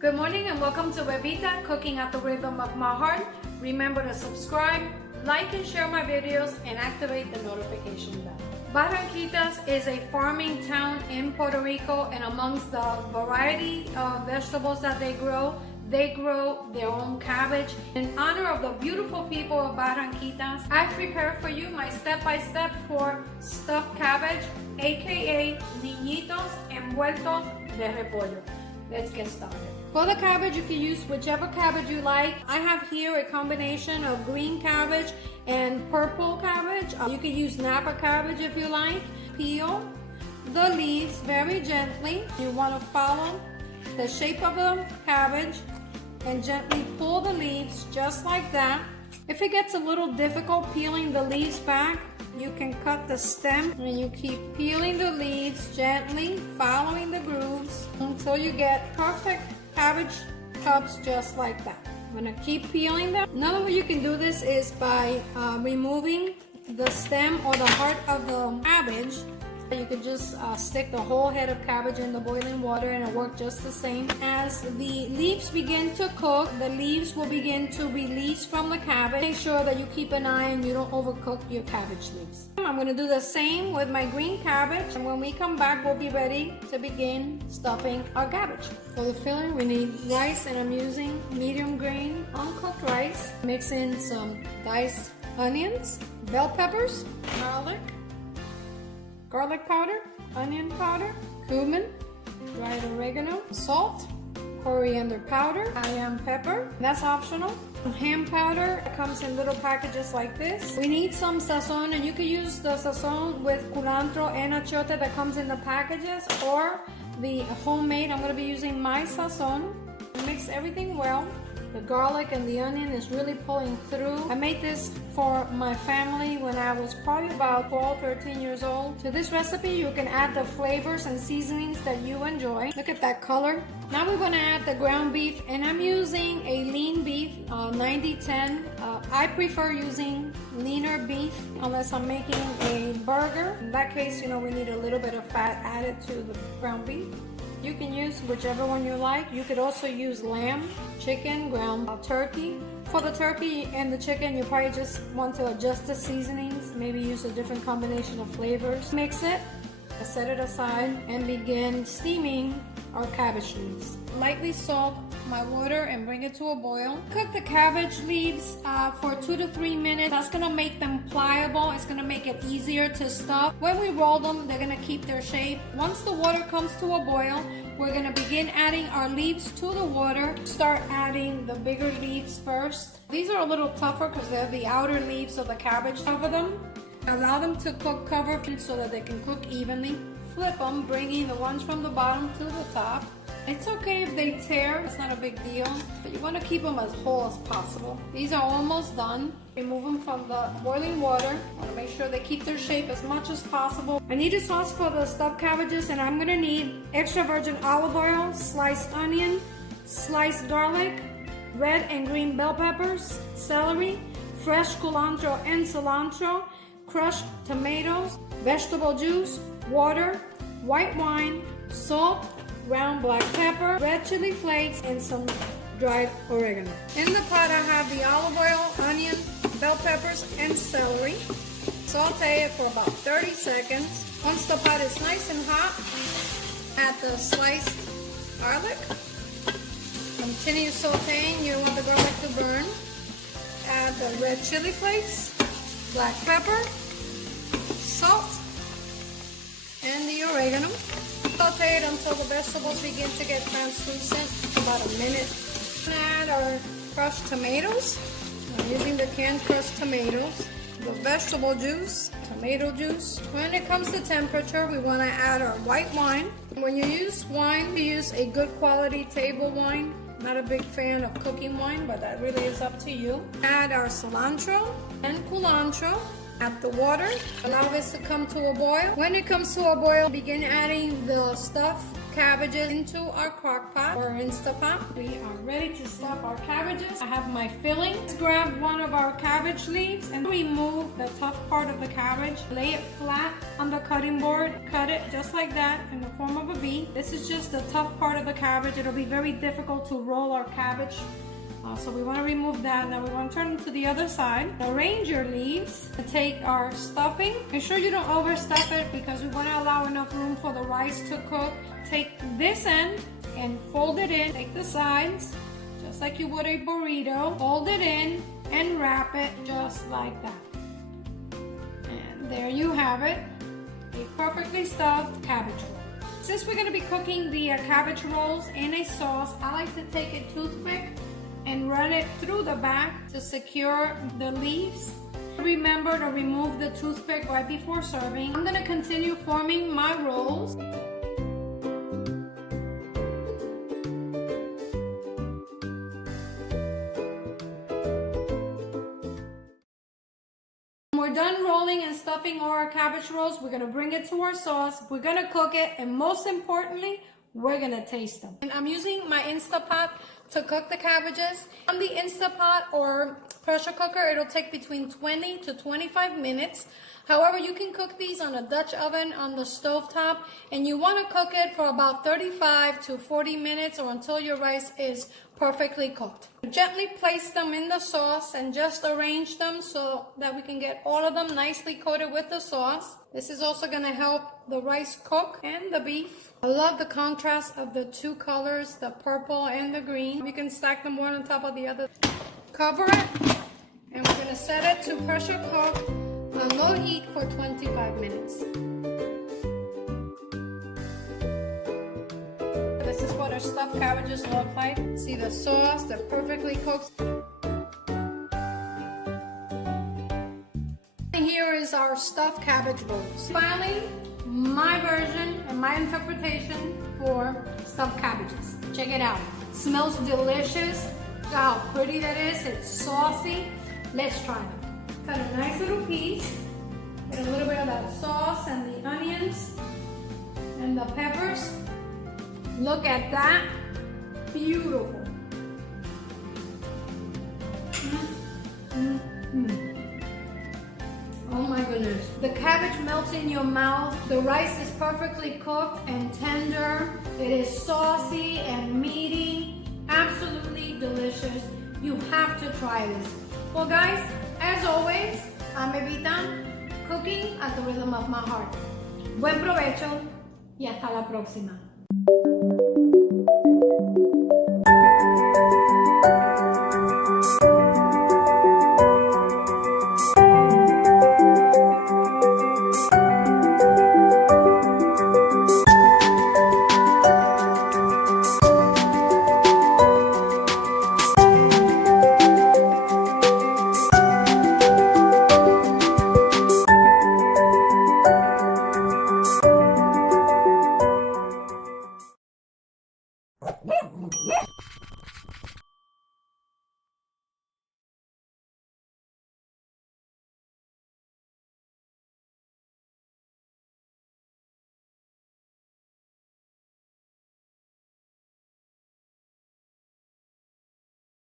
Good morning and welcome to Bebita, Cooking at the Rhythm of My Heart. Remember to subscribe, like and share my videos, and activate the notification bell. Barranquitas is a farming town in Puerto Rico, and amongst the variety of vegetables that they grow their own cabbage. In honor of the beautiful people of Barranquitas, I've prepared for you my step-by-step for stuffed cabbage, aka Niños Envueltos de Repollo. Let's get started. For the cabbage, you can use whichever cabbage you like. I have here a combination of green cabbage and purple cabbage. You can use Napa cabbage if you like. Peel the leaves very gently. You want to follow the shape of the cabbage and gently pull the leaves just like that. If it gets a little difficult peeling the leaves back, you can cut the stem and you keep peeling the leaves gently, following the grooves until you get perfect cabbage cups just like that. I'm gonna keep peeling them. Another way you can do this is by removing the stem or the heart of the cabbage. You could just stick the whole head of cabbage in the boiling water and it'll work just the same. As the leaves begin to cook, the leaves will begin to release from the cabbage. Make sure that you keep an eye and you don't overcook your cabbage leaves. I'm going to do the same with my green cabbage, and when we come back we'll be ready to begin stuffing our cabbage. For the filling we need rice, and I'm using medium grain uncooked rice. Mix in some diced onions, bell peppers, garlic powder, onion powder, cumin, dried oregano, salt, coriander powder, cayenne pepper, that's optional. Ham powder comes in little packages like this. We need some sazon, and you can use the sazon with culantro and achiote that comes in the packages, or the homemade. I'm going to be using my sazon. Mix everything well. The garlic and the onion is really pulling through. I made this for my family when I was probably about 12, 13 years old. To this recipe, you can add the flavors and seasonings that you enjoy. Look at that color. Now we're going to add the ground beef, and I'm using a lean beef, 90-10. I prefer using leaner beef unless I'm making a burger. In that case, we need a little bit of fat added to the ground beef. You can use whichever one you like. You could also use lamb, chicken, ground turkey. For the turkey and the chicken, you probably just want to adjust the seasonings, maybe use a different combination of flavors. Mix it, set it aside, and begin steaming our cabbage leaves. Lightly salt my water and bring it to a boil. Cook the cabbage leaves for 2 to 3 minutes. That's gonna make them pliable. It's gonna make it easier to stuff. When we roll them, they're gonna keep their shape. Once the water comes to a boil, we're gonna begin adding our leaves to the water. Start adding the bigger leaves first. These are a little tougher because they're the outer leaves of the cabbage. Cover them. Allow them to cook covered so that they can cook evenly. Flip them, bringing the ones from the bottom to the top. It's okay if they tear, it's not a big deal, but you want to keep them as whole as possible. These are almost done. Remove them from the boiling water. I want to make sure they keep their shape as much as possible. I need a sauce for the stuffed cabbages, and I'm going to need extra virgin olive oil, sliced onion, sliced garlic, red and green bell peppers, celery, fresh culantro and cilantro, crushed tomatoes, vegetable juice, water, white wine, salt, ground black pepper, red chili flakes, and some dried oregano. In the pot I have the olive oil, onion, bell peppers, and celery. Saute it for about 30 seconds. Once the pot is nice and hot, add the sliced garlic. Continue sauteing, you don't want the garlic to burn. Add the red chili flakes, black pepper, salt, and the oregano. Saute it until the vegetables begin to get translucent, about a minute. Add our crushed tomatoes. I'm using the canned crushed tomatoes. The vegetable juice, tomato juice. When it comes to temperature, we want to add our white wine. When you use wine, you use a good quality table wine. Not a big fan of cooking wine, but that really is up to you. Add our cilantro and culantro. Add the water. Allow this to come to a boil. When it comes to a boil, begin adding the stuff cabbages into our crock pot or insta pot. We are ready to stuff our cabbages. I have my filling. Let's grab one of our cabbage leaves and remove the tough part of the cabbage. Lay it flat on the cutting board. Cut it just like that in the form of a V. This is just the tough part of the cabbage. It'll be very difficult to roll our cabbage. So we want to remove that. Now we want to turn it to the other side. Arrange your leaves to take our stuffing. Make sure you don't overstuff it because we want to allow enough room for the rice to cook. Take this end and fold it in. Take the sides just like you would a burrito. Fold it in and wrap it just like that. And there you have it. A perfectly stuffed cabbage roll. Since we're going to be cooking the cabbage rolls in a sauce, I like to take a toothpick and run it through the back to secure the leaves. Remember to remove the toothpick right before serving. I'm going to continue forming my rolls. When we're done rolling and stuffing all our cabbage rolls, we're going to bring it to our sauce. We're going to cook it, and most importantly, we're going to taste them. And I'm using my Instapot to cook the cabbages. On the Instapot or pressure cooker, it'll take between 20 to 25 minutes. However, you can cook these on a Dutch oven on the stovetop, and you want to cook it for about 35 to 40 minutes or until your rice is perfectly cooked. Gently place them in the sauce and just arrange them so that we can get all of them nicely coated with the sauce. This is also going to help the rice cook and the beef. I love the contrast of the two colors, the purple and the green. You can stack them one on top of the other. Cover it, and we're going to set it to pressure cook on low heat for 25 minutes. This is what our stuffed cabbages look like. See the sauce, they're perfectly cooked. Here is our stuffed cabbage rolls. Finally, my version and my interpretation for stuffed cabbages. Check it out. Smells delicious. Look how pretty that is. It's saucy. Let's try them. Cut a nice little piece. Get a little bit of that sauce and the onions and the peppers. Look at that. Beautiful. Oh my goodness. The cabbage melts in your mouth. The rice is perfectly cooked and tender. It is saucy and meaty. Absolutely delicious. You have to try this. Well guys, as always, I'm Evita, cooking at the rhythm of my heart. Buen provecho y hasta la próxima.